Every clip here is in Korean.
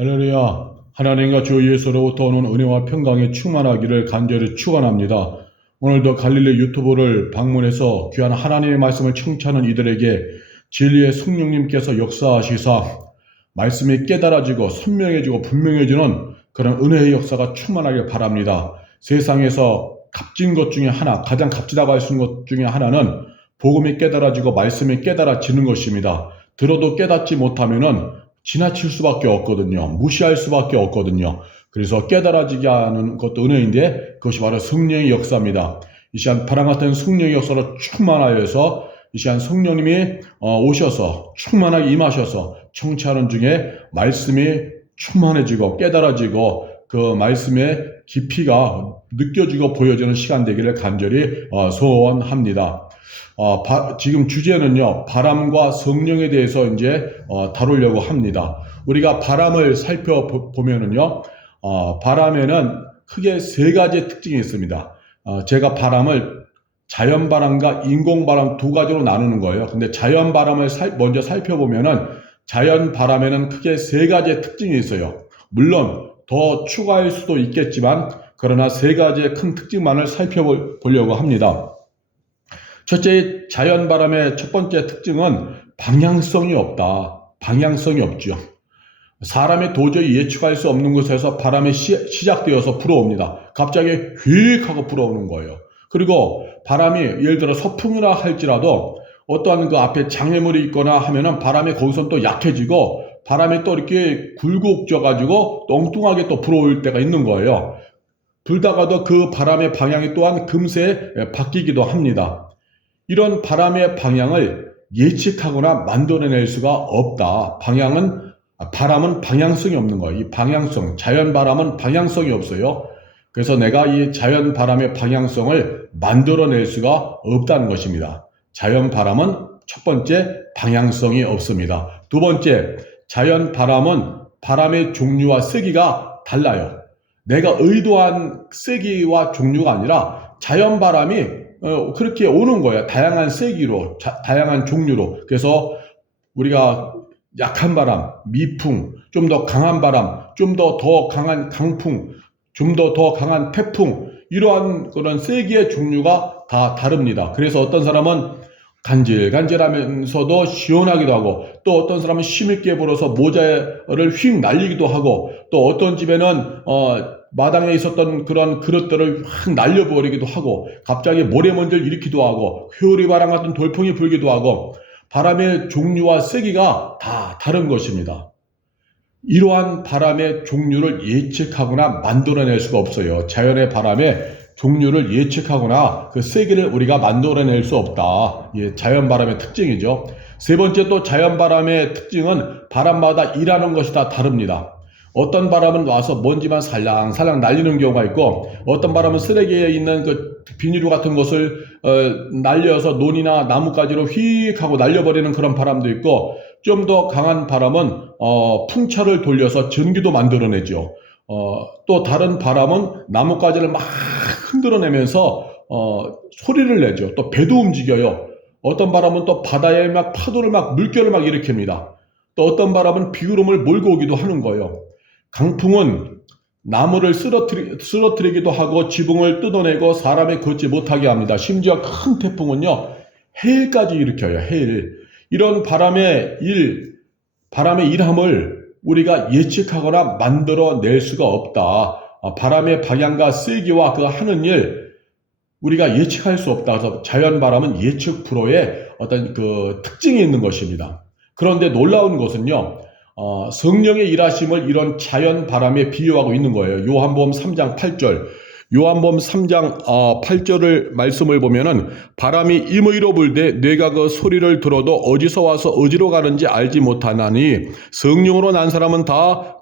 할렐루야. 하나님과 주 예수로부터 오는 은혜와 평강이 충만하기를 간절히 축원합니다. 오늘도 갈릴리 유튜브를 방문해서 귀한 하나님의 말씀을 청취하는 이들에게 진리의 성령님께서 역사하시사 말씀이 깨달아지고 선명해지고 분명해지는 그런 은혜의 역사가 충만하길 바랍니다. 세상에서 값진 것 중에 하나, 가장 값지다고 할 수 있는 것 중에 하나는 복음이 깨달아지고 말씀이 깨달아지는 것입니다. 들어도 깨닫지 못하면은 지나칠 수밖에 없거든요. 무시할 수밖에 없거든요. 그래서 깨달아지게 하는 것도 은혜인데 그것이 바로 성령의 역사입니다. 이 시간 바람 같은 성령의 역사로 충만하여서 이 시간 성령님이 오셔서 충만하게 임하셔서 청취하는 중에 말씀이 충만해지고 깨달아지고 그 말씀의 깊이가 느껴지고 보여지는 시간 되기를 간절히 소원합니다. 지금 주제는요, 바람과 성령에 대해서 이제 다루려고 합니다. 우리가 바람을 살펴보면은요, 바람에는 크게 세 가지 특징이 있습니다. 제가 바람을 자연바람과 인공바람 두 가지로 나누는 거예요. 근데 자연바람을 먼저 살펴보면은 자연바람에는 크게 세 가지의 특징이 있어요. 물론 더 추가할 수도 있겠지만 그러나 세 가지의 큰 특징만을 살펴보려고 합니다. 첫째, 자연바람의 첫 번째 특징은 방향성이 없다. 방향성이 없죠. 사람이 도저히 예측할 수 없는 곳에서 바람이 시작되어서 불어옵니다. 갑자기 휙 하고 불어오는 거예요. 그리고 바람이 예를 들어 서풍이라 할지라도 어떠한 그 앞에 장애물이 있거나 하면은 바람이 거기서 또 약해지고 바람이 또 이렇게 굴곡져 가지고 엉뚱하게 또 불어올 때가 있는 거예요. 불다가도 그 바람의 방향이 또한 금세 바뀌기도 합니다. 이런 바람의 방향을 예측하거나 만들어낼 수가 없다. 바람은 방향성이 없는 거예요. 이 방향성, 자연 바람은 방향성이 없어요. 그래서 내가 이 자연 바람의 방향성을 만들어낼 수가 없다는 것입니다. 자연 바람은 첫 번째, 방향성이 없습니다. 두 번째, 자연 바람은 바람의 종류와 세기가 달라요. 내가 의도한 세기와 종류가 아니라 자연 바람이 그렇게 오는 거예요. 다양한 세기로, 다양한 종류로. 그래서 우리가 약한 바람, 미풍, 좀 더 강한 바람, 좀 더 강한 강풍, 좀 더 강한 태풍, 이러한 그런 세기의 종류가 다 다릅니다. 그래서 어떤 사람은 간질간질하면서도 시원하기도 하고, 또 어떤 사람은 힘있게 불어서 모자를 휙 날리기도 하고, 또 어떤 집에는 마당에 있었던 그런 그릇들을 확 날려버리기도 하고, 갑자기 모래먼지를 일으키기도 하고, 회오리 바람 같은 돌풍이 불기도 하고, 바람의 종류와 세기가 다 다른 것입니다. 이러한 바람의 종류를 예측하거나 만들어낼 수가 없어요. 자연의 바람의 종류를 예측하거나 그 세기를 우리가 만들어낼 수 없다. 자연 바람의 특징이죠. 세 번째, 또 자연 바람의 특징은 바람마다 일하는 것이 다 다릅니다. 어떤 바람은 와서 먼지만 살랑살랑 날리는 경우가 있고, 어떤 바람은 쓰레기에 있는 그 비닐루 같은 것을 날려서 논이나 나뭇가지로 휙 하고 날려버리는 그런 바람도 있고, 좀 더 강한 바람은 풍차를 돌려서 전기도 만들어내죠. 또 다른 바람은 나뭇가지를 막 흔들어내면서 소리를 내죠. 또 배도 움직여요. 어떤 바람은 또 바다에 막 파도를 막 물결을 막 일으킵니다. 또 어떤 바람은 비구름을 몰고 오기도 하는 거예요. 강풍은 나무를 쓰러뜨리기도 하고 지붕을 뜯어내고 사람이 걷지 못하게 합니다. 심지어 큰 태풍은요, 해일까지 일으켜요. 해일. 이런 바람의 일함을 우리가 예측하거나 만들어낼 수가 없다. 바람의 방향과 세기와 그 하는 일, 우리가 예측할 수 없다. 그래서 자연 바람은 예측 불허의 어떤 그 특징이 있는 것입니다. 그런데 놀라운 것은요, 성령의 일하심을 이런 자연 바람에 비유하고 있는 거예요. 요한복음 3장 8절. 요한복음 3장 8절을 말씀을 보면은 바람이 임의로 불되 내가 그 소리를 들어도 어디서 와서 어디로 가는지 알지 못하나니 성령으로 난 사람은 다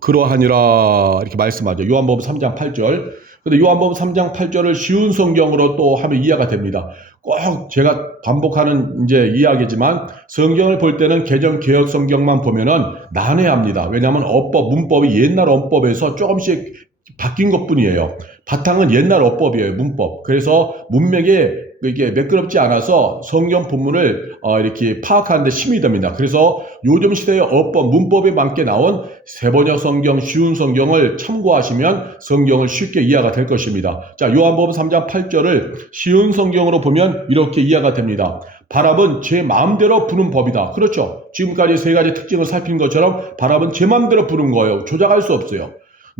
그러하니라, 이렇게 말씀하죠. 요한복음 3장 8절. 근데 요한복음 3장 8절을 쉬운 성경으로 또 하면 이해가 됩니다. 꼭 제가 반복하는 이제 이야기지만 성경을 볼 때는 개정 개혁 성경만 보면은 난해합니다. 왜냐하면 문법이 옛날 언법에서 조금씩 바뀐 것뿐이에요. 바탕은 옛날 어법이에요. 문법. 그래서 문맥에 이게 매끄럽지 않아서 성경 본문을 이렇게 파악하는 데 힘이 듭니다. 그래서 요즘 시대의 어법, 문법에 맞게 나온 세번역 성경, 쉬운 성경을 참고하시면 성경을 쉽게 이해가 될 것입니다. 자, 요한복음 3장 8절을 쉬운 성경으로 보면 이렇게 이해가 됩니다. 바람은 제 마음대로 부는 법이다. 그렇죠. 지금까지 세 가지 특징을 살핀 것처럼 바람은 제 마음대로 부는 거예요. 조작할 수 없어요.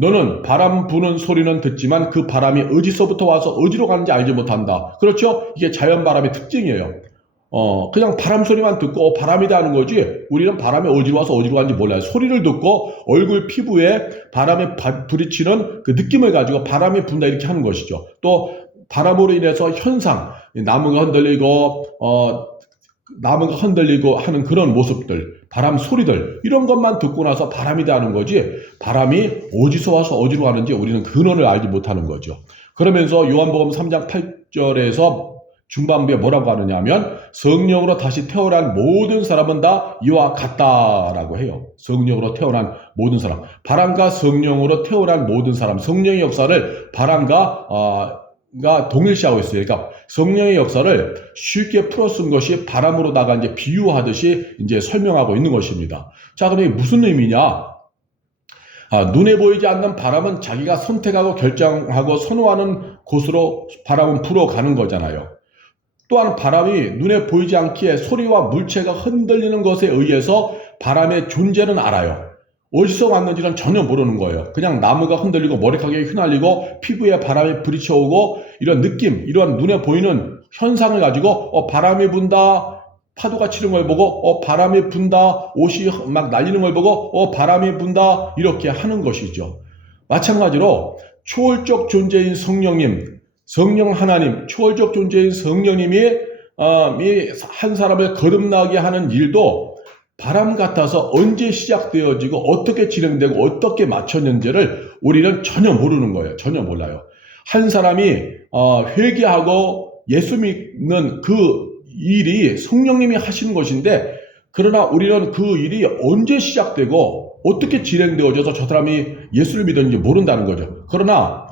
너는 바람 부는 소리는 듣지만 그 바람이 어디서부터 와서 어디로 가는지 알지 못한다. 그렇죠? 이게 자연바람의 특징이에요. 그냥 바람 소리만 듣고 바람이다 하는 거지, 우리는 바람이 어디로 와서 어디로 가는지 몰라요. 소리를 듣고 얼굴 피부에 바람에 부딪히는 그 느낌을 가지고 바람이 분다 이렇게 하는 것이죠. 또 바람으로 인해서 현상, 나무가 흔들리고 하는 그런 모습들, 바람 소리들, 이런 것만 듣고 나서 바람이다 하는 거지, 바람이 어디서 와서 어디로 가는지 우리는 근원을 알지 못하는 거죠. 그러면서 요한복음 3장 8절에서 중반부에 뭐라고 하느냐 하면 성령으로 다시 태어난 모든 사람은 다 이와 같다라고 해요. 성령으로 태어난 모든 사람, 바람과 성령으로 태어난 모든 사람, 성령의 역사를 바람과 동일시하고 있어요. 그러니까 성령의 역사를 쉽게 풀어 쓴 것이 바람으로다가 이제 비유하듯이 이제 설명하고 있는 것입니다. 자, 그럼 이게 무슨 의미냐? 눈에 보이지 않는 바람은 자기가 선택하고 결정하고 선호하는 곳으로 바람은 불어가는 거잖아요. 또한 바람이 눈에 보이지 않기에 소리와 물체가 흔들리는 것에 의해서 바람의 존재는 알아요. 어디서 왔는지는 전혀 모르는 거예요. 그냥 나무가 흔들리고 머리카락이 휘날리고 피부에 바람이 부딪혀오고 이런 느낌, 이런 눈에 보이는 현상을 가지고 바람이 분다, 파도가 치는 걸 보고 바람이 분다, 옷이 막 날리는 걸 보고 바람이 분다, 이렇게 하는 것이죠. 마찬가지로 초월적 존재인 성령님, 성령 하나님, 초월적 존재인 성령님이 한 사람을 거듭나게 하는 일도 바람 같아서 언제 시작되어지고 어떻게 진행되고 어떻게 맞췄는지를 우리는 전혀 모르는 거예요. 전혀 몰라요. 한 사람이 회개하고 예수 믿는 그 일이 성령님이 하시는 것인데, 그러나 우리는 그 일이 언제 시작되고 어떻게 진행되어져서 저 사람이 예수를 믿었는지 모른다는 거죠. 그러나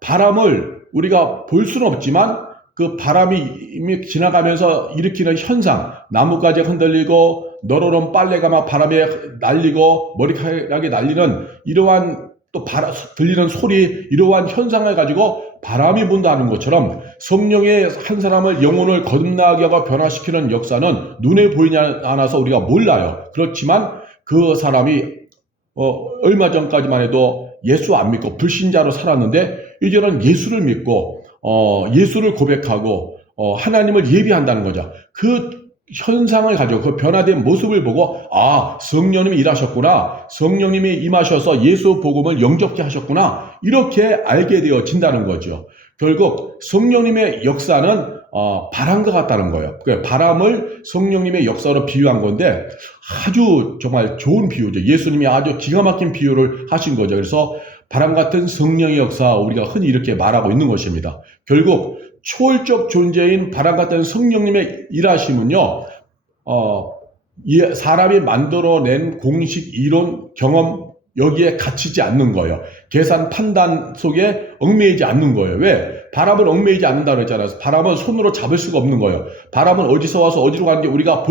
바람을 우리가 볼 수는 없지만 그 바람이 이미 지나가면서 일으키는 현상, 나뭇가지가 흔들리고 너러론 빨래가 막 바람에 날리고 머리카락이 날리는 이러한 또 들리는 소리, 이러한 현상을 가지고 바람이 분다는 것처럼 성령의 한 사람을 영혼을 거듭나게 하고 변화시키는 역사는 눈에 보이지 않아서 우리가 몰라요. 그렇지만 그 사람이 얼마 전까지만 해도 예수 안 믿고 불신자로 살았는데 이제는 예수를 믿고 예수를 고백하고 하나님을 예비한다는 거죠. 그 현상을 가지고 그 변화된 모습을 보고 성령님이 일하셨구나, 성령님이 임하셔서 예수 복음을 영접케 하셨구나, 이렇게 알게 되어진다는 거죠. 결국 성령님의 역사는 바람과 같다는 거예요. 바람을 성령님의 역사로 비유한 건데 아주 정말 좋은 비유죠. 예수님이 아주 기가 막힌 비유를 하신 거죠. 그래서 바람 같은 성령의 역사, 우리가 흔히 이렇게 말하고 있는 것입니다. 결국 초월적 존재인 바람 같은 성령님의 일하심은요, 사람이 만들어낸 공식, 이론, 경험, 여기에 갇히지 않는 거예요. 계산, 판단 속에 얽매이지 않는 거예요. 왜? 바람을 얽매이지 않는다고 했잖아요. 바람은 손으로 잡을 수가 없는 거예요. 바람은 어디서 와서 어디로 가는지 우리가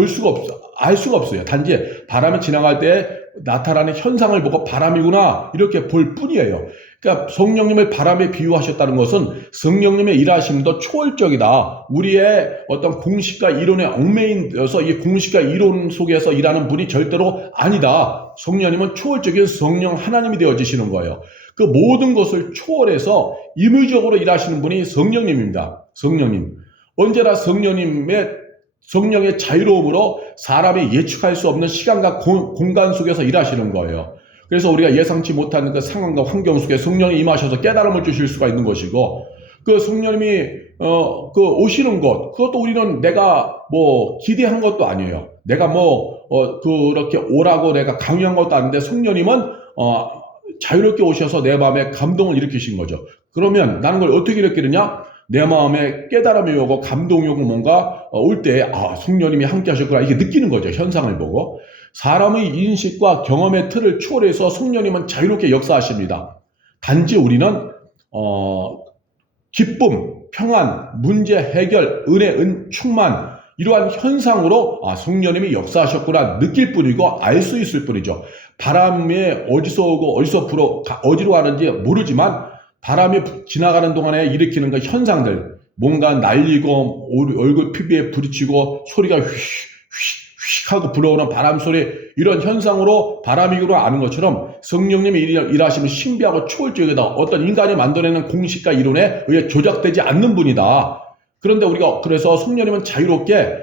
알 수가 없어요. 단지 바람이 지나갈 때 나타나는 현상을 보고 바람이구나, 이렇게 볼 뿐이에요. 그러니까 성령님을 바람에 비유하셨다는 것은 성령님의 일하심도 초월적이다. 우리의 어떤 공식과 이론에 얽매여서 이 공식과 이론 속에서 일하는 분이 절대로 아니다. 성령님은 초월적인 성령 하나님이 되어지시는 거예요. 그 모든 것을 초월해서 임의적으로 일하시는 분이 성령님입니다. 성령님. 언제나 성령의 자유로움으로 사람이 예측할 수 없는 시간과 공간 속에서 일하시는 거예요. 그래서 우리가 예상치 못하는 그 상황과 환경 속에 성령이 임하셔서 깨달음을 주실 수가 있는 것이고, 그 성령님이 오시는 것, 그것도 우리는 내가 기대한 것도 아니에요. 내가 그렇게 오라고 내가 강요한 것도 아닌데 성령님은 자유롭게 오셔서 내 마음에 감동을 일으키신 거죠. 그러면 나는 그걸 어떻게 일으키느냐? 내 마음에 깨달음이 오고 감동이 오고 뭔가 올 때 성령님이 함께 하셨구나, 이게 느끼는 거죠. 현상을 보고. 사람의 인식과 경험의 틀을 초월해서 성령님은 자유롭게 역사하십니다. 단지 우리는 기쁨, 평안, 문제 해결, 은혜, 충만 이러한 현상으로 성령님이 역사하셨구나 느낄 뿐이고 알 수 있을 뿐이죠. 바람이 어디서 오고 어디서 어디로 가는지 모르지만 바람이 지나가는 동안에 일으키는 그 현상들, 뭔가 날리고 얼굴 피부에 부딪히고 소리가 휙휙 하고 불어오는 바람 소리, 이런 현상으로 바람이구로 아는 것처럼 성령님이 일하시면 신비하고 초월적이다. 어떤 인간이 만들어내는 공식과 이론에 의해 조작되지 않는 분이다. 그런데 우리가 그래서 성령님은 자유롭게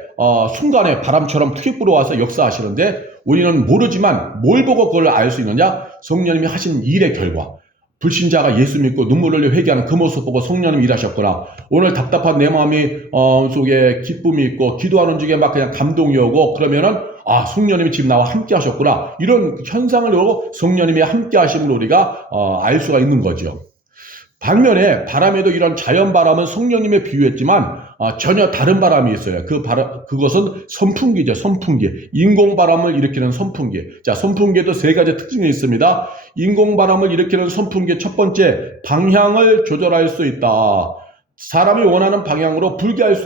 순간에 바람처럼 툭 불어와서 역사하시는데 우리는 모르지만 뭘 보고 그걸 알 수 있느냐? 성령님이 하신 일의 결과. 불신자가 예수 믿고 눈물 흘려 회개하는 그 모습 보고 성령님이 일하셨구나. 오늘 답답한 내 마음이 속에 기쁨이 있고 기도하는 중에 막 그냥 감동이 오고 그러면은 성령님이 지금 나와 함께 하셨구나. 이런 현상을 보고 성령님이 함께 하심을 우리가 알 수가 있는 거죠. 반면에 바람에도 이런 자연 바람은 성령님에 비유했지만 전혀 다른 바람이 있어요. 그것은 선풍기죠. 선풍기. 인공 바람을 일으키는 선풍기. 자, 선풍기에도 세 가지 특징이 있습니다. 인공 바람을 일으키는 선풍기의 첫 번째, 방향을 조절할 수 있다. 사람이 원하는 방향으로 불게 할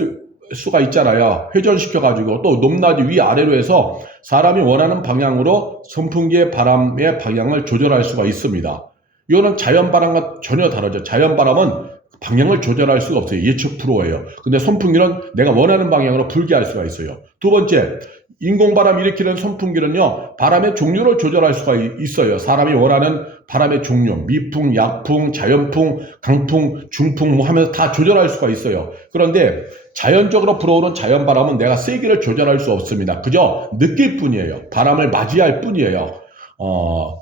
수가 있잖아요. 회전시켜가지고 또 높낮이 위아래로 해서 사람이 원하는 방향으로 선풍기의 바람의 방향을 조절할 수가 있습니다. 이거는 자연바람과 전혀 다르죠. 자연바람은 방향을 조절할 수가 없어요. 예측 불허예요. 근데 선풍기는 내가 원하는 방향으로 불게 할 수가 있어요. 두 번째, 인공바람 일으키는 선풍기는요, 바람의 종류를 조절할 수가 있어요. 사람이 원하는 바람의 종류, 미풍, 약풍, 자연풍, 강풍, 중풍 하면서 다 조절할 수가 있어요. 그런데 자연적으로 불어오는 자연바람은 내가 세기를 조절할 수 없습니다. 그저 느낄 뿐이에요. 바람을 맞이할 뿐이에요.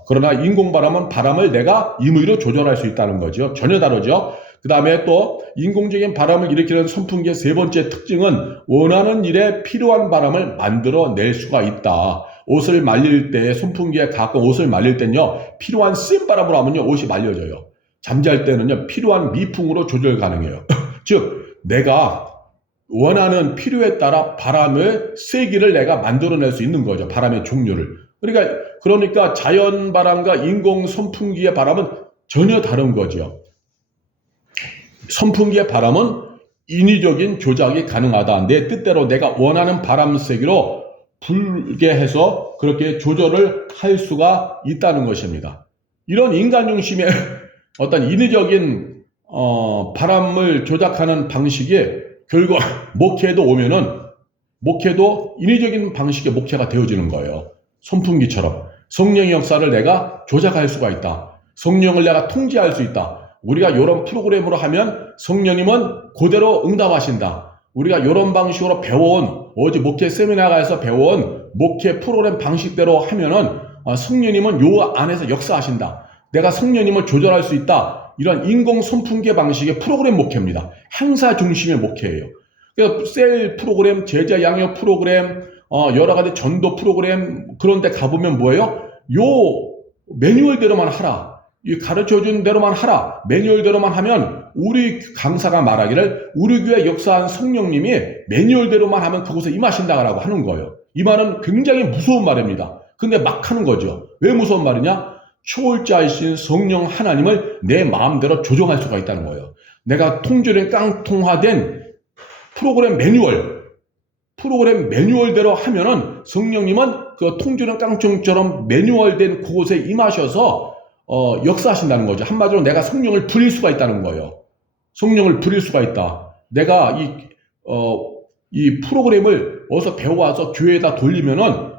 그러나 인공바람은 바람을 내가 임의로 조절할 수 있다는 거죠. 전혀 다르죠. 그 다음에 또 인공적인 바람을 일으키는 선풍기의 세 번째 특징은 원하는 일에 필요한 바람을 만들어낼 수가 있다. 옷을 말릴 때 선풍기에 가끔 옷을 말릴 때는요, 필요한 센 바람으로 하면요 옷이 말려져요. 잠잘 때는요 필요한 미풍으로 조절 가능해요. 즉 내가 원하는 필요에 따라 바람의 세기를 내가 만들어낼 수 있는 거죠. 바람의 종류를. 그러니까 자연바람과 인공 선풍기의 바람은 전혀 다른 거죠. 선풍기의 바람은 인위적인 조작이 가능하다. 내 뜻대로 내가 원하는 바람 세기로 불게 해서 그렇게 조절을 할 수가 있다는 것입니다. 이런 인간 중심의 어떤 인위적인 바람을 조작하는 방식이 결국 목회에도 오면은 목회도 인위적인 방식의 목회가 되어지는 거예요. 선풍기처럼 성령의 역사를 내가 조작할 수가 있다. 성령을 내가 통제할 수 있다. 우리가 이런 프로그램으로 하면 성령님은 그대로 응답하신다. 우리가 이런 방식으로 배워온 어제 목회 세미나가에서 배워온 목회 프로그램 방식대로 하면은 성령님은 요 안에서 역사하신다. 내가 성령님을 조절할 수 있다. 이런 인공 선풍기 방식의 프로그램 목회입니다. 행사 중심의 목회예요. 그래서 셀 프로그램, 제자 양육 프로그램, 여러 가지 전도 프로그램 그런 데 가보면 뭐예요? 요 매뉴얼대로만 하라. 이 가르쳐준 대로만 하라. 매뉴얼대로만 하면 우리 강사가 말하기를 우리 교회 역사한 성령님이 매뉴얼대로만 하면 그곳에 임하신다라고 하는 거예요. 이 말은 굉장히 무서운 말입니다. 근데 막 하는 거죠. 왜 무서운 말이냐? 초월자이신 성령 하나님을 내 마음대로 조정할 수가 있다는 거예요. 내가 통조림 깡통화된 프로그램 매뉴얼대로 하면은 성령님은 그 통조림 깡통처럼 매뉴얼된 그곳에 임하셔서 역사하신다는 거죠. 한마디로 내가 성령을 부릴 수가 있다는 거예요. 성령을 부릴 수가 있다. 내가 이 프로그램을 어디서 배워와서 교회에다 돌리면은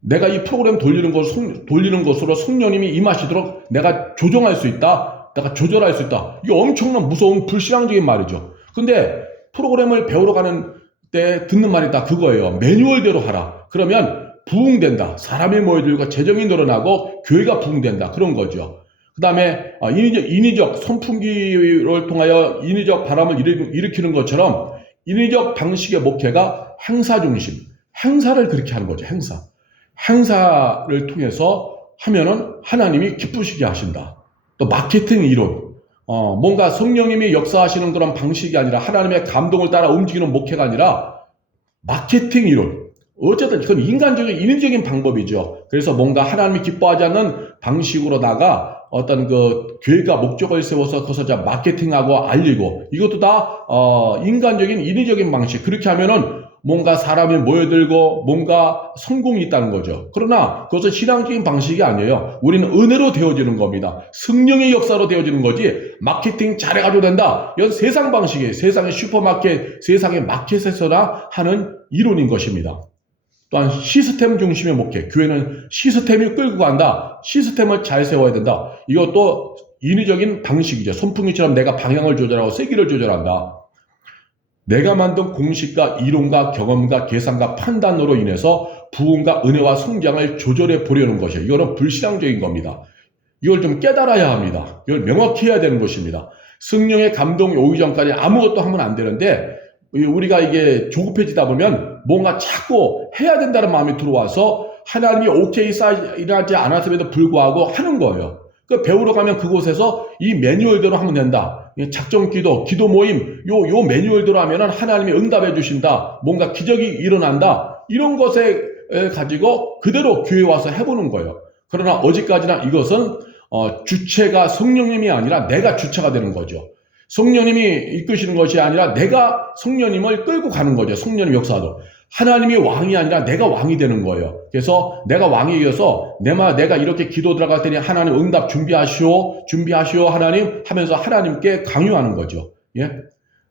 내가 이 프로그램 돌리는 것으로 성령님이 임하시도록 내가 조정할 수 있다. 내가 조절할 수 있다. 이게 엄청난 무서운 불신앙적인 말이죠. 근데 프로그램을 배우러 가는 때 듣는 말이 다 그거예요. 매뉴얼대로 하라. 그러면 부흥된다. 사람이 모여들고 재정이 늘어나고 교회가 부흥된다. 그런 거죠. 그 다음에 인위적 선풍기를 통하여 인위적 바람을 일으키는 것처럼 인위적 방식의 목회가 행사 중심. 행사를 그렇게 하는 거죠. 행사를 통해서 하면은 하나님이 기쁘시게 하신다. 또 마케팅 이론. 뭔가 성령님이 역사하시는 그런 방식이 아니라 하나님의 감동을 따라 움직이는 목회가 아니라 마케팅 이론. 어쨌든 그건 인간적인 인위적인 방법이죠. 그래서 뭔가 하나님이 기뻐하지 않는 방식으로다가 어떤 그 교회가 목적을 세워서 그것을 마케팅하고 알리고 이것도 다 인간적인 인위적인 방식. 그렇게 하면은 뭔가 사람이 모여들고 뭔가 성공이 있다는 거죠. 그러나 그것은 신앙적인 방식이 아니에요. 우리는 은혜로 되어지는 겁니다. 성령의 역사로 되어지는 거지 마케팅 잘해가지고 된다. 이건 세상 방식이에요. 세상의 슈퍼마켓, 세상의 마켓에서나 하는 이론인 것입니다. 또한 시스템 중심의 목회. 교회는 시스템이 끌고 간다. 시스템을 잘 세워야 된다. 이것도 인위적인 방식이죠. 선풍기처럼 내가 방향을 조절하고 세기를 조절한다. 내가 만든 공식과 이론과 경험과 계산과 판단으로 인해서 부흥과 은혜와 성장을 조절해 보려는 것이에요. 이거는 불신앙적인 겁니다. 이걸 좀 깨달아야 합니다. 이걸 명확히 해야 되는 것입니다. 성령의 감동이 오기 전까지 아무것도 하면 안 되는데 우리가 이게 조급해지다 보면 뭔가 자꾸 해야 된다는 마음이 들어와서 하나님이 오케이 사인하지 않았음에도 불구하고 하는 거예요. 그 배우러 가면 그곳에서 이 매뉴얼대로 하면 된다. 작정 기도, 기도 모임, 요 매뉴얼대로 하면은 하나님이 응답해 주신다. 뭔가 기적이 일어난다. 이런 것에 가지고 그대로 교회 와서 해보는 거예요. 그러나 어디까지나 이것은 주체가 성령님이 아니라 내가 주체가 되는 거죠. 성령님이 이끄시는 것이 아니라 내가 성령님을 끌고 가는 거죠. 성령님 역사도. 하나님이 왕이 아니라 내가 왕이 되는 거예요. 그래서 내가 왕이 되어서 내가 이렇게 기도 들어갈 테니 하나님 응답 준비하시오 하나님 하면서 하나님께 강요하는 거죠. 예?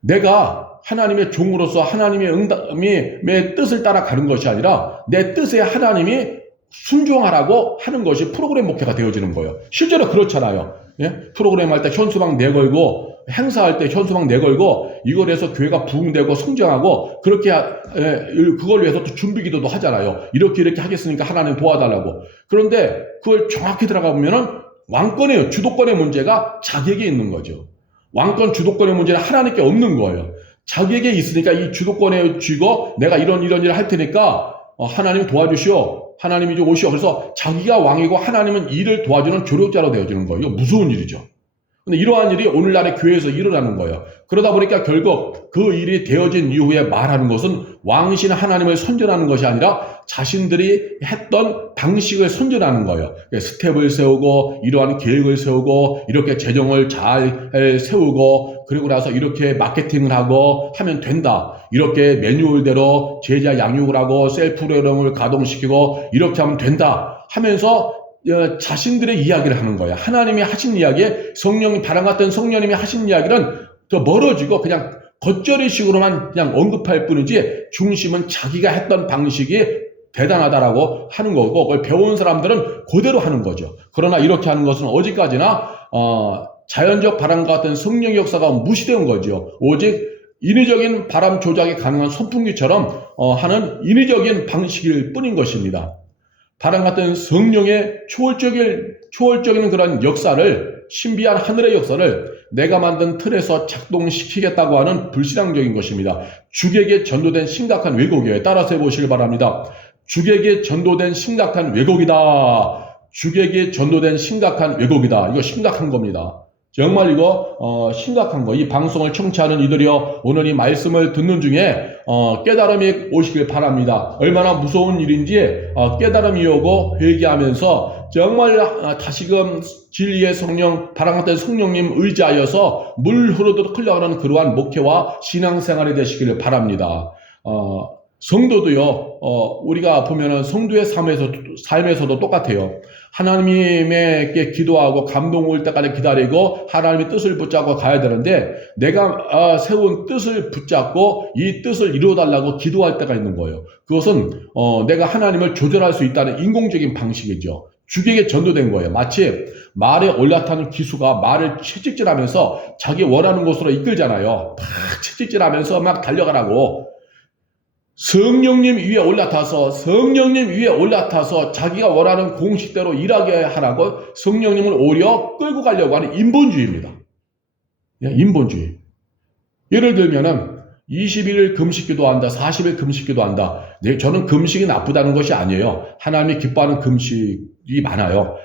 내가 하나님의 종으로서 하나님의 응답의 뜻을 따라가는 것이 아니라 내 뜻에 하나님이 순종하라고 하는 것이 프로그램 목회가 되어지는 거예요. 실제로 그렇잖아요. 예? 프로그램 할 때 현수막 내걸고 행사할 때 현수막 내걸고 이걸 해서 교회가 부흥되고 성장하고 그렇게 그걸 위해서 또 준비기도도 하잖아요. 이렇게 하겠으니까 하나님 도와달라고. 그런데 그걸 정확히 들어가 보면은 왕권의 주도권의 문제가 자기에게 있는 거죠. 왕권 주도권의 문제는 하나님께 없는 거예요. 자기에게 있으니까 이 주도권에 쥐고 내가 이런 일을 할 테니까 하나님 도와주시오. 하나님이 좀 오시오. 그래서 자기가 왕이고 하나님은 일을 도와주는 조력자로 되어지는 거예요. 이거 무서운 일이죠. 근데 이러한 일이 오늘날의 교회에서 일어나는 거예요. 그러다 보니까 결국 그 일이 되어진 이후에 말하는 것은 왕이신 하나님을 선전하는 것이 아니라 자신들이 했던 방식을 선전하는 거예요. 스텝을 세우고 이러한 계획을 세우고 이렇게 재정을 잘 세우고 그리고 나서 이렇게 마케팅을 하고 하면 된다. 이렇게 매뉴얼대로 제자 양육을 하고 셀프 레arning을 가동시키고 이렇게 하면 된다 하면서 자신들의 이야기를 하는 거예요. 하나님이 하신 이야기에 성령이 바람 같은 성령님이 하신 이야기는 더 멀어지고 그냥 겉절이식으로만 그냥 언급할 뿐이지 중심은 자기가 했던 방식이 대단하다라고 하는 거고 그걸 배운 사람들은 그대로 하는 거죠. 그러나 이렇게 하는 것은 어디까지나 자연적 바람 같은 성령의 역사가 무시된 거죠. 오직 인위적인 바람 조작이 가능한 선풍기처럼 하는 인위적인 방식일 뿐인 것입니다. 바람 같은 성령의 초월적인 그런 역사를 신비한 하늘의 역사를 내가 만든 틀에서 작동시키겠다고 하는 불신앙적인 것입니다. 죽에게 전도된 심각한 왜곡이에요. 따라서 해보시길 바랍니다. 죽에게 전도된 심각한 왜곡이다. 죽에게 전도된 심각한 왜곡이다. 이거 심각한 겁니다. 정말 이거 심각한 거. 이 방송을 청취하는 이들이여 오늘 이 말씀을 듣는 중에 깨달음이 오시길 바랍니다. 얼마나 무서운 일인지 깨달음이 오고 회개하면서 정말 다시금 진리의 성령, 바람 같은 성령님 의지하여서 물 흐르듯 흘러가는 그러한 목회와 신앙생활이 되시기를 바랍니다. 성도도요, 우리가 보면은 성도의 삶에서도 똑같아요. 하나님에게 기도하고 감동 올 때까지 기다리고 하나님의 뜻을 붙잡고 가야 되는데 내가 세운 뜻을 붙잡고 이 뜻을 이루어달라고 기도할 때가 있는 거예요. 그것은 내가 하나님을 조절할 수 있다는 인공적인 방식이죠. 주객에 전도된 거예요. 마치 말에 올라타는 기수가 말을 채찍질하면서 자기 원하는 곳으로 이끌잖아요. 막 채찍질하면서 막 달려가라고. 성령님 위에 올라타서 자기가 원하는 공식대로 일하게 하라고 성령님을 오히려 끌고 가려고 하는 인본주의입니다. 인본주의. 예를 들면은 21일 금식기도 한다, 40일 금식기도 한다. 저는 금식이 나쁘다는 것이 아니에요. 하나님이 기뻐하는 금식이 많아요.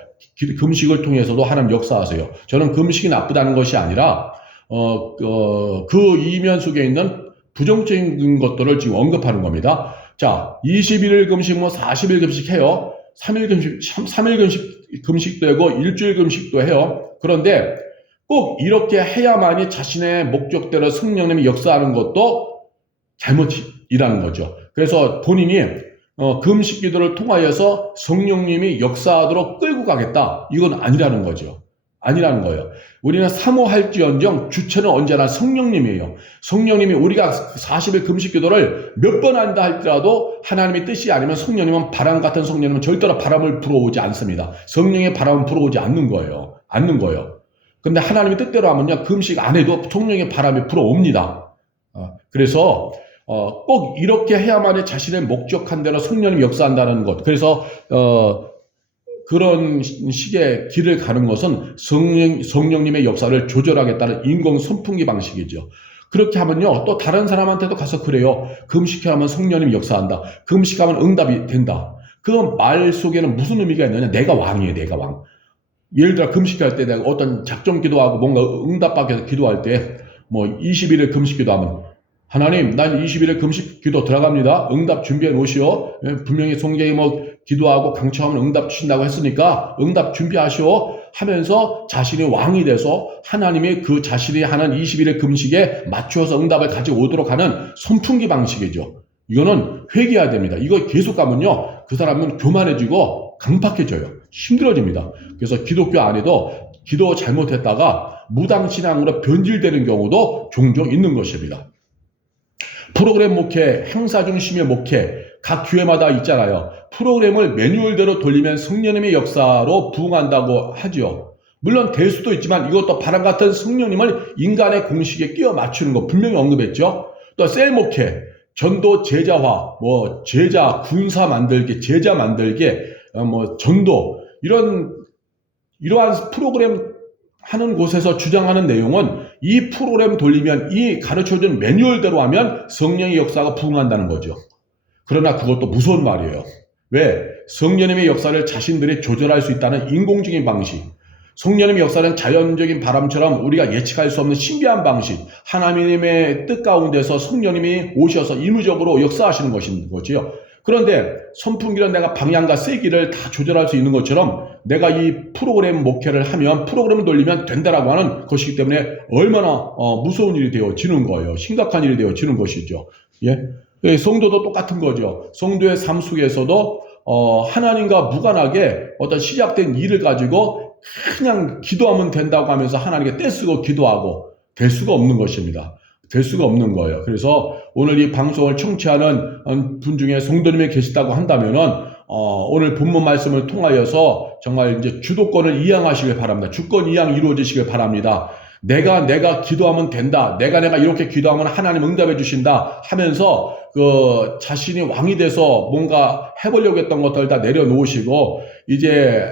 금식을 통해서도 하나님 역사하세요. 저는 금식이 나쁘다는 것이 아니라 그 이면 속에 있는 부정적인 것들을 지금 언급하는 겁니다. 자, 21일 금식, 40일 금식 해요. 3일 금식 금식도 하고 일주일 금식도 해요. 그런데 꼭 이렇게 해야만이 자신의 목적대로 성령님이 역사하는 것도 잘못이라는 거죠. 그래서 본인이 금식 기도를 통하여서 성령님이 역사하도록 끌고 가겠다. 이건 아니라는 거죠. 아니라는 거예요. 우리는 사모할지언정 주체는 언제나 성령님이에요. 성령님이 우리가 40일 금식 기도를 몇 번 한다 할지라도 하나님의 뜻이 아니면 성령님은 바람 같은 성령님은 절대로 바람을 불어오지 않습니다. 성령의 바람은 불어오지 않는 거예요. 근데 하나님의 뜻대로 하면요, 금식 안 해도 성령의 바람이 불어옵니다. 그래서 꼭 이렇게 해야만이 자신의 목적한 대로 성령님이 역사한다는 것. 그래서 그런 식의 길을 가는 것은 성령님의 역사를 조절하겠다는 인공 선풍기 방식이죠. 그렇게 하면요, 또 다른 사람한테도 가서 그래요. 금식하면 성령님이 역사한다. 금식하면 응답이 된다. 그 말 속에는 무슨 의미가 있느냐? 내가 왕이에요, 내가 왕. 예를 들어 금식할 때 내가 어떤 작정 기도하고 뭔가 응답받기 위해서 기도할 때 뭐 20일을 금식 기도하면 하나님, 난 21일 금식 기도 들어갑니다. 응답 준비해 놓으시오. 분명히 송재희 뭐 기도하고 강청하면 응답 주신다고 했으니까 응답 준비하시오 하면서 자신이 왕이 돼서 하나님이 그 자신이 하는 21일 금식에 맞추어서 응답을 가지고 오도록 하는 선풍기 방식이죠. 이거는 회개해야 됩니다. 이거 계속 가면요, 그 사람은 교만해지고 강팍해져요. 힘들어집니다. 그래서 기독교 안에도 기도 잘못했다가 무당신앙으로 변질되는 경우도 종종 있는 것입니다. 프로그램 목회, 행사 중심의 목회, 각 교회마다 있잖아요. 프로그램을 매뉴얼대로 돌리면 성령님의 역사로 부응한다고 하죠. 물론 될 수도 있지만 이것도 바람 같은 성령님을 인간의 공식에 끼워 맞추는 거 분명히 언급했죠. 또 셀 목회, 전도 제자화, 뭐 제자 군사 만들기, 제자 만들기, 뭐 전도 이러한 프로그램 하는 곳에서 주장하는 내용은 이 프로그램 돌리면 이 가르쳐준 매뉴얼대로 하면 성령의 역사가 부응한다는 거죠. 그러나 그것도 무서운 말이에요. 왜? 성령님의 역사를 자신들이 조절할 수 있다는 인공적인 방식. 성령님의 역사는 자연적인 바람처럼 우리가 예측할 수 없는 신비한 방식. 하나님의 뜻 가운데서 성령님이 오셔서 임의적으로 역사하시는 것인 거지요. 그런데 선풍기는 내가 방향과 세기를 다 조절할 수 있는 것처럼 내가 이 프로그램 목회를 하면 프로그램을 돌리면 된다라고 하는 것이기 때문에 얼마나 무서운 일이 되어지는 거예요. 심각한 일이 되어지는 것이죠. 예, 성도도 똑같은 거죠. 성도의 삶 속에서도 하나님과 무관하게 어떤 시작된 일을 가지고 그냥 기도하면 된다고 하면서 하나님께 떼쓰고 기도하고 될 수가 없는 것입니다. 될 수가 없는 거예요. 그래서 오늘 이 방송을 청취하는 분 중에 성도님이 계시다고 한다면은 오늘 본문 말씀을 통하여서 정말 이제 주도권을 이양하시길 바랍니다. 주권 이양 이루어지시길 바랍니다. 내가 기도하면 된다. 내가 이렇게 기도하면 하나님 응답해 주신다 하면서 그 자신이 왕이 돼서 뭔가 해보려고 했던 것들 다 내려놓으시고 이제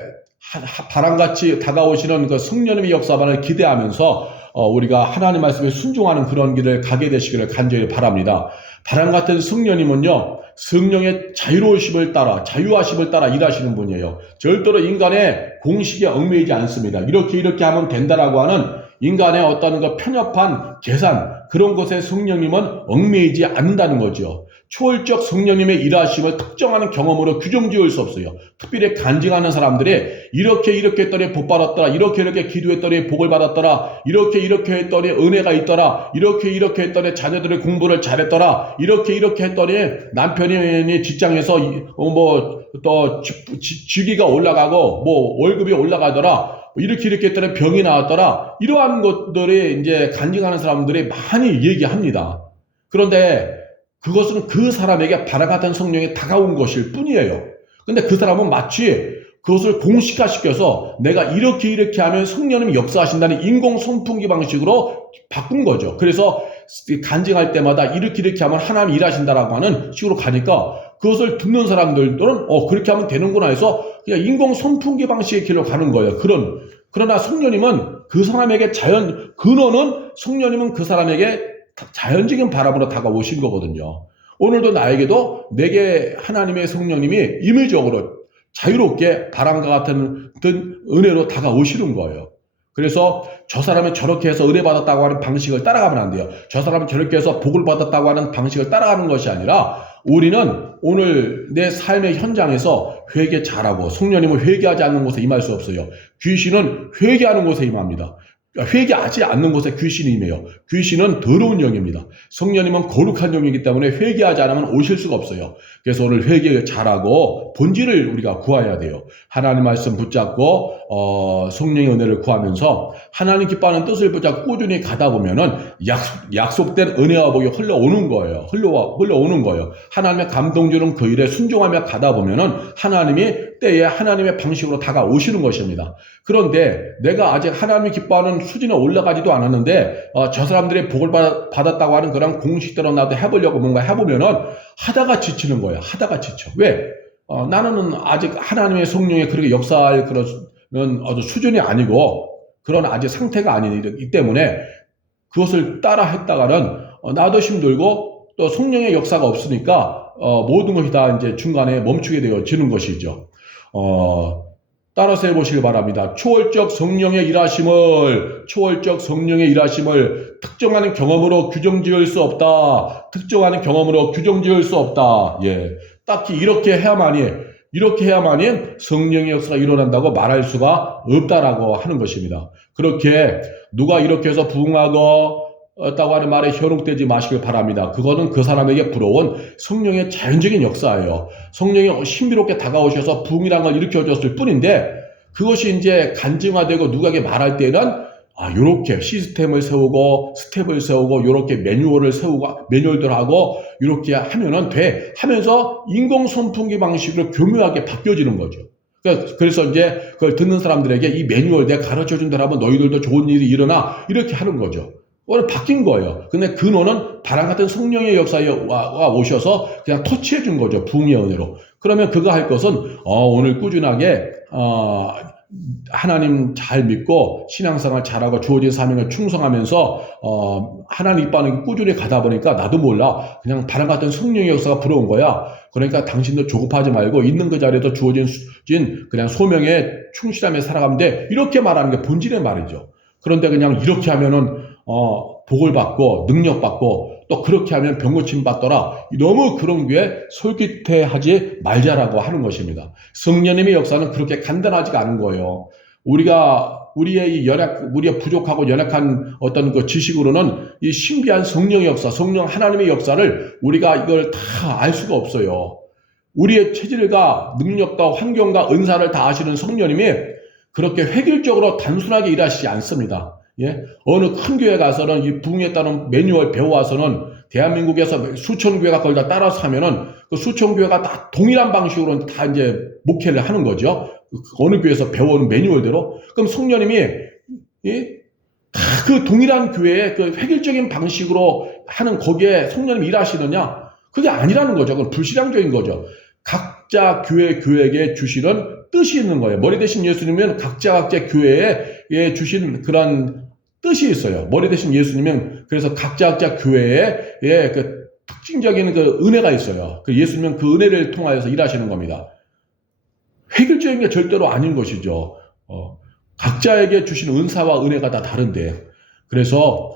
바람같이 다가오시는 그 성령님의 역사만을 기대하면서 우리가 하나님 말씀에 순종하는 그런 길을 가게 되시기를 간절히 바랍니다. 바람 같은 성령님은요, 성령의 자유로우심을 따라, 자유하심을 따라 일하시는 분이에요. 절대로 인간의 공식에 얽매이지 않습니다. 이렇게 하면 된다라고 하는 인간의 어떤 그 편협한 계산, 그런 것에 성령님은 얽매이지 않는다는 거죠. 초월적 성령님의 일하심을 특정하는 경험으로 규정 지을 수 없어요. 특별히 간증하는 사람들이 이렇게 했더니 복 받았더라, 이렇게 기도했더니 복을 받았더라, 이렇게 했더니 은혜가 있더라, 이렇게 했더니 자녀들의 공부를 잘했더라, 이렇게 했더니 남편이 직장에서 또 직위가 올라가고 월급이 올라가더라, 이렇게 했더니 병이 나왔더라. 이러한 것들이 이제 간증하는 사람들이 많이 얘기합니다. 그런데 그것은 그 사람에게 바람 같은 성령이 다가온 것일 뿐이에요. 근데 그 사람은 마치 그것을 공식화시켜서 내가 이렇게 하면 성령님이 역사하신다는 인공 선풍기 방식으로 바꾼 거죠. 그래서 간증할 때마다 이렇게 하면 하나님이 일하신다라고 하는 식으로 가니까 그것을 듣는 사람들은 그렇게 하면 되는구나 해서 그냥 인공 선풍기 방식의 길로 가는 거예요. 그러나 성령님은 그 사람에게 근원은 성령님은 그 사람에게 자연적인 바람으로 다가오신 거거든요. 오늘도 나에게도 내게 하나님의 성령님이 임의적으로 자유롭게 바람과 같은 은혜로 다가오시는 거예요. 그래서 저 사람이 저렇게 해서 은혜 받았다고 하는 방식을 따라가면 안 돼요. 저 사람이 저렇게 해서 복을 받았다고 하는 방식을 따라가는 것이 아니라 우리는 오늘 내 삶의 현장에서 회개 잘하고, 성령님은 회개하지 않는 곳에 임할 수 없어요. 귀신은 회개하는 곳에 임합니다. 회개하지 않는 곳에 귀신이 임해요. 귀신은 더러운 영입니다. 성령님은 거룩한 영이기 때문에 회개하지 않으면 오실 수가 없어요. 그래서 오늘 회개 잘하고 본질을 우리가 구해야 돼요. 하나님 말씀 붙잡고 성령의 은혜를 구하면서 하나님 기뻐하는 뜻을 붙잡고 꾸준히 가다 보면은 약속된 은혜와 복이 흘러오는 거예요. 흘러오는 거예요. 하나님의 감동 주는 그 일에 순종하며 가다 보면은 하나님이 때에 하나님의 방식으로 다가오시는 것입니다. 그런데 내가 아직 하나님이 기뻐하는 수준에 올라가지도 않았는데 저 사람들이 복을 받았다고 하는 그런 공식대로 나도 해보려고 뭔가 해보면은 하다가 지치는 거예요. 하다가 지쳐. 왜? 나는 아직 하나님의 성령에 그렇게 역사할 그런 수준이 아니고 그런 아직 상태가 아니기 때문에 그것을 따라 했다가는 나도 힘들고 또 성령의 역사가 없으니까 모든 것이 다 이제 중간에 멈추게 되어지는 것이죠. 따라서 해보시기 바랍니다. 초월적 성령의 일하심을 특정하는 경험으로 규정지을 수 없다. 특정하는 경험으로 규정지을 수 없다. 예. 딱히 이렇게 해야만이 성령의 역사가 일어난다고 말할 수가 없다라고 하는 것입니다. 그렇게 누가 이렇게 해서 부흥하고 다고 하는 말에 현혹되지 마시길 바랍니다. 그거는 그 사람에게 부러운 성령의 자연적인 역사예요. 성령이 신비롭게 다가오셔서 부흥이라는 걸 일으켜줬을 뿐인데 그것이 이제 간증화되고 누구에게 말할 때는 요렇게 시스템을 세우고 스텝을 세우고 요렇게 매뉴얼을 세우고 매뉴얼들 하고 요렇게 하면은 돼 하면서 인공 선풍기 방식으로 교묘하게 바뀌어지는 거죠. 그래서 이제 그걸 듣는 사람들에게 이 매뉴얼 내가 가르쳐 준 대로 하면 너희들도 좋은 일이 일어나 이렇게 하는 거죠. 오늘 바뀐 거예요. 근데 근원은 바람 같은 성령의 역사가 오셔서 그냥 터치해 준 거죠. 부흥의 은혜로. 그러면 그가 할 것은 오늘 꾸준하게 하나님 잘 믿고 신앙생활 잘하고 주어진 사명을 충성하면서 하나님 이빠는 꾸준히 가다 보니까 나도 몰라 그냥 바람 같은 성령의 역사가 부러운 거야. 그러니까 당신도 조급하지 말고 있는 그 자리에서 주어진 그냥 소명에 충실하며 살아가면 돼. 이렇게 말하는 게 본질의 말이죠. 그런데 그냥 이렇게 하면은 복을 받고 능력 받고 또 그렇게 하면 병고침 받더라. 너무 그런 게 솔깃해하지 말자라고 하는 것입니다. 성령님의 역사는 그렇게 간단하지가 않은 거예요. 우리의 부족하고 연약한 어떤 그 지식으로는 이 신비한 성령의 역사, 성령 하나님의 역사를 우리가 이걸 다 알 수가 없어요. 우리의 체질과 능력과 환경과 은사를 다 아시는 성령님이 그렇게 획일적으로 단순하게 일하시지 않습니다. 예? 어느 큰 교회 가서는 이 부흥에 따른 매뉴얼 배워와서는 대한민국에서 수천 교회가 그걸 다 따라서 하면은 그 수천 교회가 다 동일한 방식으로 다 이제 목회를 하는 거죠. 어느 교회에서 배워오는 매뉴얼대로. 그럼 성령님이 다 그 동일한 교회에 그 획일적인 방식으로 하는 거기에 성령님이 일하시느냐? 그게 아니라는 거죠. 그건 불신앙적인 거죠. 각자 교회에게 주시는 뜻이 있는 거예요. 머리 대신 예수님은 각자 교회에 주신 그런 뜻이 있어요. 머리 대신 예수님은 그래서 각자 교회에 그 특징적인 그 은혜가 있어요. 그 예수님은 그 은혜를 통하여서 일하시는 겁니다. 획일적인 게 절대로 아닌 것이죠. 각자에게 주신 은사와 은혜가 다 다른데 그래서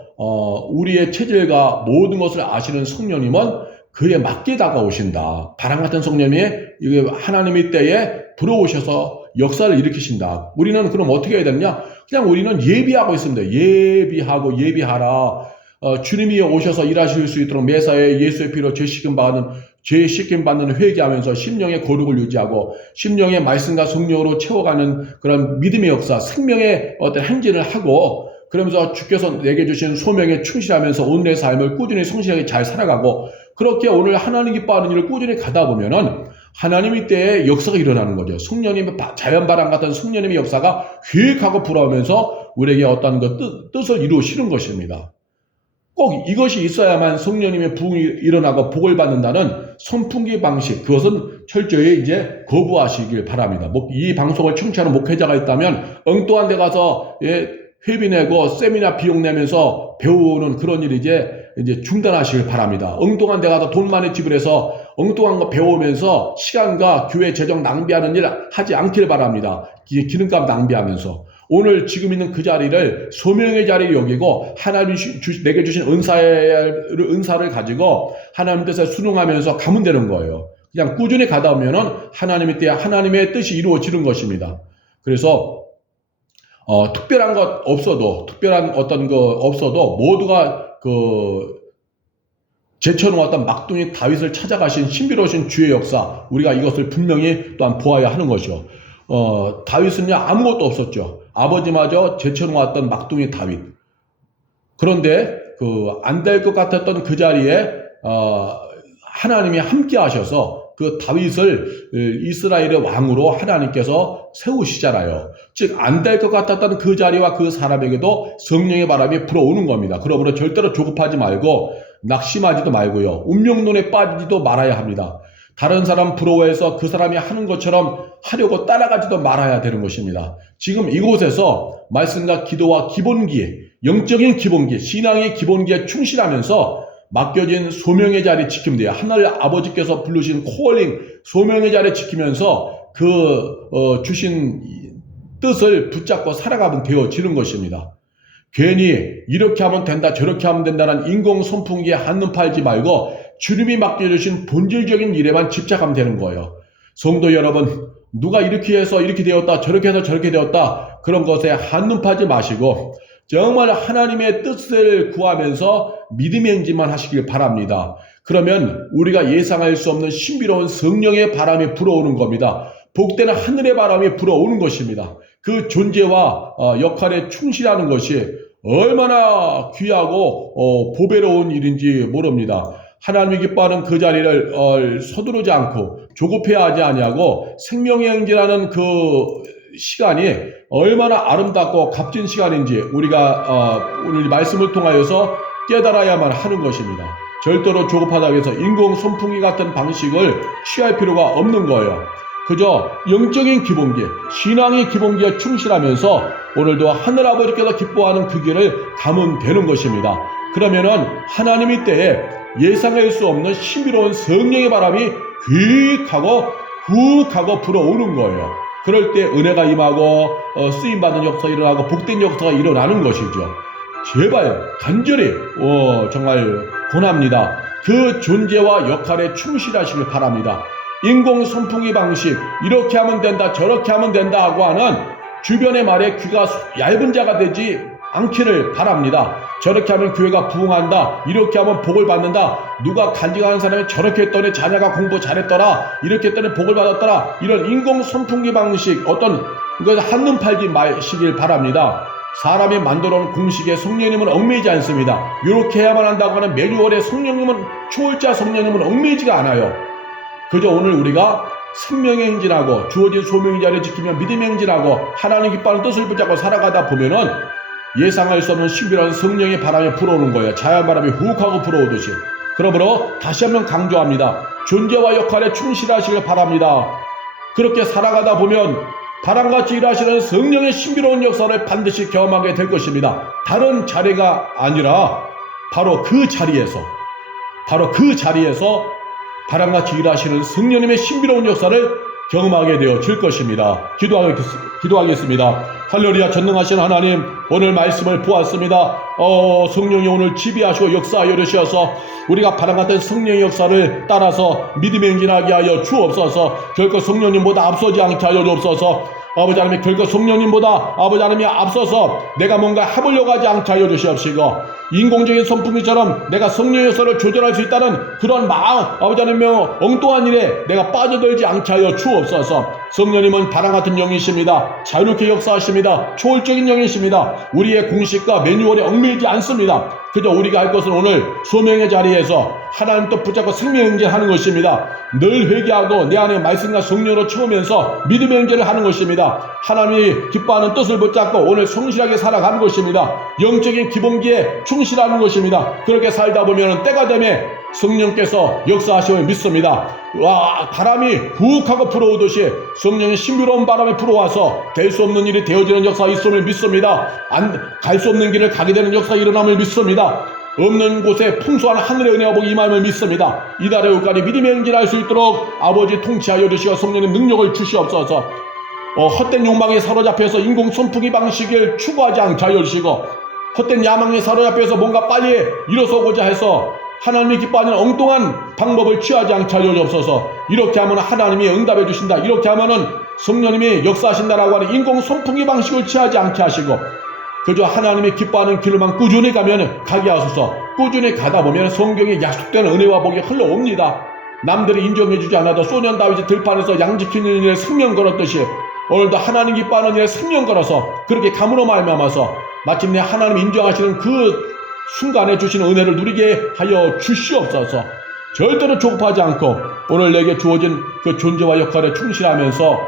우리의 체질과 모든 것을 아시는 성령님은 그에 맞게 다가오신다. 바람 같은 성령이 하나님의 때에 불어오셔서 역사를 일으키신다. 우리는 그럼 어떻게 해야 되느냐? 그냥 우리는 예비하고 있습니다. 예비하라. 주님이 오셔서 일하실 수 있도록 매사에 예수의 피로 죄 씻김 받는 회개하면서 심령의 거룩을 유지하고 심령의 말씀과 성령으로 채워가는 그런 믿음의 역사, 생명의 어떤 행진을 하고 그러면서 주께서 내게 주신 소명에 충실하면서 오늘의 삶을 꾸준히 성실하게 잘 살아가고 그렇게 오늘 하나님 기뻐하는 일을 꾸준히 가다 보면은 하나님의 때에 역사가 일어나는 거죠. 성령님의 자연바람 같은 성령님의 역사가 휙하고 불어오면서 우리에게 어떤 뜻을 이루시는 것입니다. 꼭 이것이 있어야만 성령님의 부흥이 일어나고 복을 받는다는 선풍기 방식, 그것은 철저히 이제 거부하시길 바랍니다. 이 방송을 청취하는 목회자가 있다면 엉뚱한 데 가서 회비 내고 세미나 비용 내면서 배우는 그런 일 이제 중단하시길 바랍니다. 엉뚱한 데 가서 돈 많이 지불해서 엉뚱한 거 배우면서 시간과 교회 재정 낭비하는 일 하지 않길 바랍니다. 기름값 낭비하면서. 오늘 지금 있는 그 자리를 소명의 자리를 여기고 하나님이 내게 주신 은사를 가지고 하나님 뜻에 순응하면서 가면 되는 거예요. 그냥 꾸준히 가다 보면은 하나님의 때에 하나님의 뜻이 이루어지는 것입니다. 그래서 특별한 것 없어도, 특별한 어떤 거 없어도 모두가 제쳐놓았던 막둥이 다윗을 찾아가신 신비로우신 주의 역사, 우리가 이것을 분명히 또한 보아야 하는 것이죠. 다윗은요, 아무것도 없었죠. 아버지마저 제쳐놓았던 막둥이 다윗. 그런데 안 될 것 같았던 그 자리에 하나님이 함께 하셔서 그 다윗을 이스라엘의 왕으로 하나님께서 세우시잖아요. 즉 안 될 것 같았던 그 자리와 그 사람에게도 성령의 바람이 불어오는 겁니다. 그러므로 절대로 조급하지 말고 낙심하지도 말고요. 운명론에 빠지지도 말아야 합니다. 다른 사람 부러워해서 그 사람이 하는 것처럼 하려고 따라가지도 말아야 되는 것입니다. 지금 이곳에서 말씀과 기도와 기본기, 영적인 기본기, 신앙의 기본기에 충실하면서 맡겨진 소명의 자리 지키면 돼요. 하늘 아버지께서 부르신 콜링, 소명의 자리 지키면서 주신 뜻을 붙잡고 살아가면 되어지는 것입니다. 괜히 이렇게 하면 된다, 저렇게 하면 된다는 인공 선풍기에 한눈 팔지 말고 주님이 맡겨주신 본질적인 일에만 집착하면 되는 거예요. 성도 여러분, 누가 이렇게 해서 이렇게 되었다, 저렇게 해서 저렇게 되었다, 그런 것에 한눈 팔지 마시고 정말 하나님의 뜻을 구하면서 믿음의 행진만 하시길 바랍니다. 그러면 우리가 예상할 수 없는 신비로운 성령의 바람이 불어오는 겁니다. 복되는 하늘의 바람이 불어오는 것입니다. 그 존재와 역할에 충실하는 것이 얼마나 귀하고 보배로운 일인지 모릅니다. 하나님이 기뻐하는 그 자리를 서두르지 않고 조급해하지 아니하고 생명의 행진하는 그 시간이 얼마나 아름답고 값진 시간인지 우리가 오늘 말씀을 통하여서 깨달아야만 하는 것입니다. 절대로 조급하다고 해서 인공 선풍기 같은 방식을 취할 필요가 없는 거예요. 그저 영적인 기본기, 신앙의 기본기에 충실하면서 오늘도 하늘아버지께서 기뻐하는 그 길을 가면 되는 것입니다. 그러면은 하나님의 때에 예상할 수 없는 신비로운 성령의 바람이 휙하고 불어오는 거예요. 그럴 때 은혜가 임하고 쓰임받는 역사가 일어나고 복된 역사가 일어나는 것이죠. 제발 간절히 정말 권합니다. 그 존재와 역할에 충실하시길 바랍니다. 인공 선풍기 방식, 이렇게 하면 된다, 저렇게 하면 된다 하고 하는 주변의 말에 귀가 얇은 자가 되지 않기를 바랍니다. 저렇게 하면 교회가 부흥한다, 이렇게 하면 복을 받는다, 누가 간증하는 사람이 저렇게 했더니 자녀가 공부 잘했더라, 이렇게 했더니 복을 받았더라, 이런 인공 선풍기 방식 어떤 이것을 한눈 팔지 마시길 바랍니다. 사람이 만들어 놓은 공식에 성령님은 얽매이지 않습니다. 이렇게 해야만 한다고 하는 매뉴얼에 초월자 성령님은 얽매이지가 않아요. 그저 오늘 우리가 생명의 행진하고 주어진 소명의 자리를 지키며 믿음의 행진하고 하나님 기뻐하는 뜻을 붙잡고 살아가다 보면은 예상할 수 없는 신비로운 성령의 바람이 불어오는 거예요. 자연바람이 훅하고 불어오듯이. 그러므로 다시 한번 강조합니다. 존재와 역할에 충실하시길 바랍니다. 그렇게 살아가다 보면 바람같이 일하시는 성령의 신비로운 역사를 반드시 경험하게 될 것입니다. 다른 자리가 아니라 바로 그 자리에서 바람같이 일하시는 성령님의 신비로운 역사를 경험하게 되어질 것입니다. 기도하겠습니다. 할렐루야. 전능하신 하나님, 오늘 말씀을 보았습니다. 성령이 오늘 지배하시고 역사하여 주셔서 우리가 바람같은 성령의 역사를 따라서 믿음의 행진하게 하여 주옵소서. 결코 성령님보다 앞서지 않게 하여 주옵소서. 아버지 하나님, 결코 성령님보다 아버지 하나님이 앞서서 내가 뭔가 해보려고 하지 않게 하여 주시옵시고, 인공적인 선풍기처럼 내가 성령의 역사를 조절할 수 있다는 그런 마음, 아버지 하나님의 엉뚱한 일에 내가 빠져들지 않게 하여 주옵소서. 성령님은 바람같은 영이십니다. 자유롭게 역사하십니다. 초월적인 영이십니다. 우리의 공식과 매뉴얼에 얽매이지 않습니다. 그저 우리가 할 것은 오늘 소명의 자리에서 하나님 또 붙잡고 생명 행진하는 것입니다. 늘 회개하고 내 안에 말씀과 성령으로 채우면서 믿음의 행진을 하는 것입니다. 하나님이 기뻐하는 뜻을 붙잡고 오늘 성실하게 살아가는 것입니다. 영적인 기본기에 충실하는 것입니다. 그렇게 살다 보면 때가 되면 성령께서 역사하심을 믿습니다. 바람이 훅하고 불어오듯이 성령의 신비로운 바람이 불어와서 될 수 없는 일이 되어지는 역사가 있음을 믿습니다. 갈 수 없는 길을 가게 되는 역사가 일어남을 믿습니다. 없는 곳에 풍성한 하늘의 은혜와 복이 임함을 믿습니다. 이달의 후까지 믿음의 행진할 수 있도록 아버지 통치하여 주시어 성령의 능력을 주시옵소서. 헛된 욕망에 사로잡혀서 인공 선풍기 방식을 추구하지 않게 하여 주시고, 헛된 야망에 사로잡혀서 뭔가 빨리 일어서고자 해서 하나님이 기뻐하는 엉뚱한 방법을 취하지 않게 하여 주옵소서. 이렇게 하면 하나님이 응답해 주신다, 이렇게 하면은 성령님이 역사하신다라고 하는 인공 선풍기 방식을 취하지 않게 하시고, 그저 하나님이 기뻐하는 길로만 꾸준히 가면 가게 하소서. 꾸준히 가다 보면 성경에 약속된 은혜와 복이 흘러옵니다. 남들이 인정해주지 않아도 소년 다윗이 들판에서 양지키는 일에 생명 걸었듯이 오늘도 하나님 기뻐하는 일에 생명 걸어서 그렇게 감으로 말미암아서 마침내 하나님 인정하시는 그 순간에 주시는 은혜를 누리게 하여 주시옵소서. 절대로 조급하지 않고 오늘 내게 주어진 그 존재와 역할에 충실하면서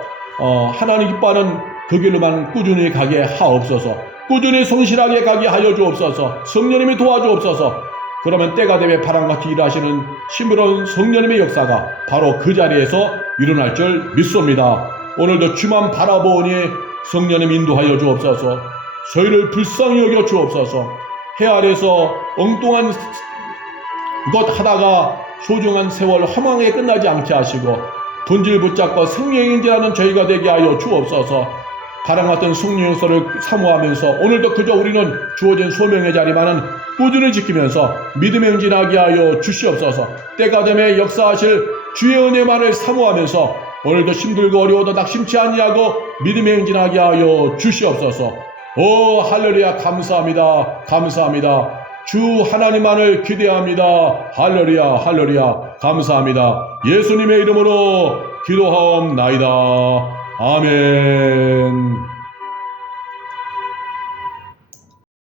하나님 기뻐하는 그 길로만 꾸준히 가게 하옵소서. 꾸준히 성실하게 가게 하여 주옵소서. 성령님이 도와주옵소서. 그러면 때가 되면 바람같이 일하시는 신비로운 성령님의 역사가 바로 그 자리에서 일어날 줄 믿습니다. 오늘도 주만 바라보니 성령님 인도하여 주옵소서. 저희를 불쌍히 여겨 주옵소서. 해 아래서 엉뚱한 것 하다가 소중한 세월 허망하게 끝나지 않게 하시고 본질 붙잡고 생명인지라는 저희가 되게 하여 주옵소서. 바람같은 성령 역사를 사모하면서 오늘도 그저 우리는 주어진 소명의 자리만은 꾸준히 지키면서 믿음에 응진하게 하여 주시옵소서. 때가 되면 역사하실 주의 은혜만을 사모하면서 오늘도 힘들고 어려워도 낙심치 아니하고 믿음에 응진하게 하여 주시옵소서. 오 할렐루야, 감사합니다. 감사합니다. 주 하나님만을 기대합니다. 할렐루야, 할렐루야, 감사합니다. 예수님의 이름으로 기도하옵나이다. 아멘.